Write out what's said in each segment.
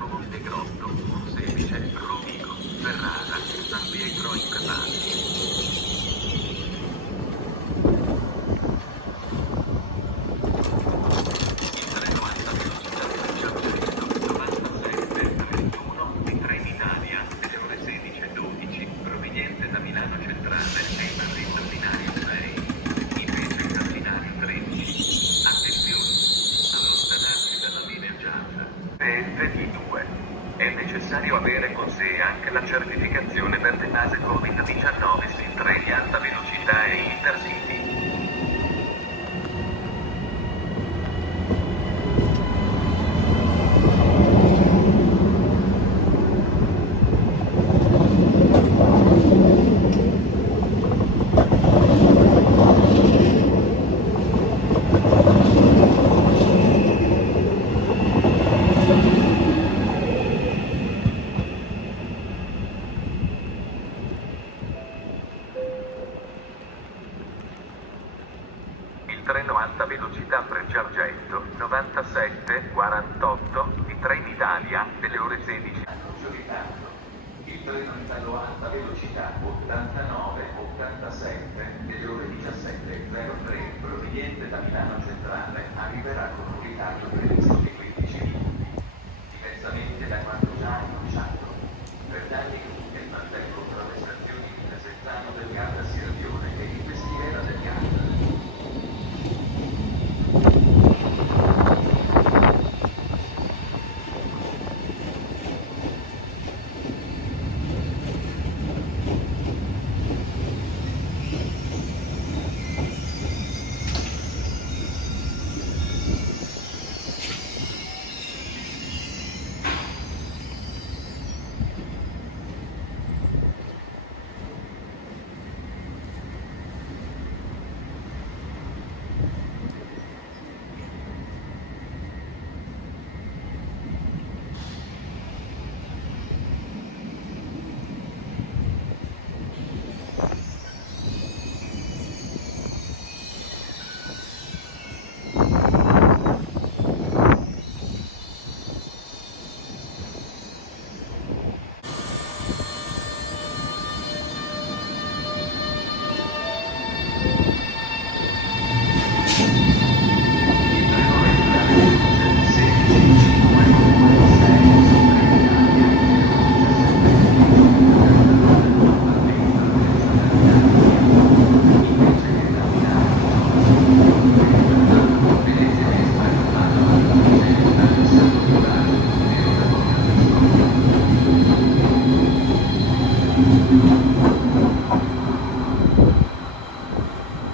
Santiago Montegrotto, Monselice, Rovigo, Ferrara, San Pietro in Casale. Il 390 velocità Frecciargento, 97, 31 di Trenitalia, delle ore 16:12, proveniente da Milano Centrale e in arrivo binario 6, invece da binario 13. Attenzione! Allontanarsi dalla linea gialla. PFD2. È necessario avere con sé anche la certificazione per le base Covid-19 su treni alta velocità e intercity. Il treno alta velocità Frecciargento, 97-48 di Trenitalia, delle ore 16. Annuncio ritardo. Il treno Italo alta velocità 89-87 delle ore 17:03 proveniente da Milano Centrale arriverà con un ritardo previsto di 15 minuti. Diversamente da quanto già annunciato. Per dargli comunque il mantello tra le stazioni di Casezzano del Garda Sirmione e di Peschiera del Garda.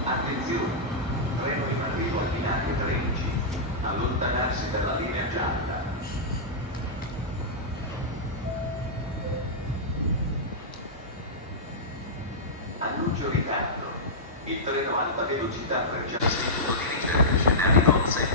Attenzione! Treno in arrivo al binario 13. Allontanarsi dalla linea gialla. Annuncio ritardo. Il treno alta velocità Frecciargento dirige scenari con 6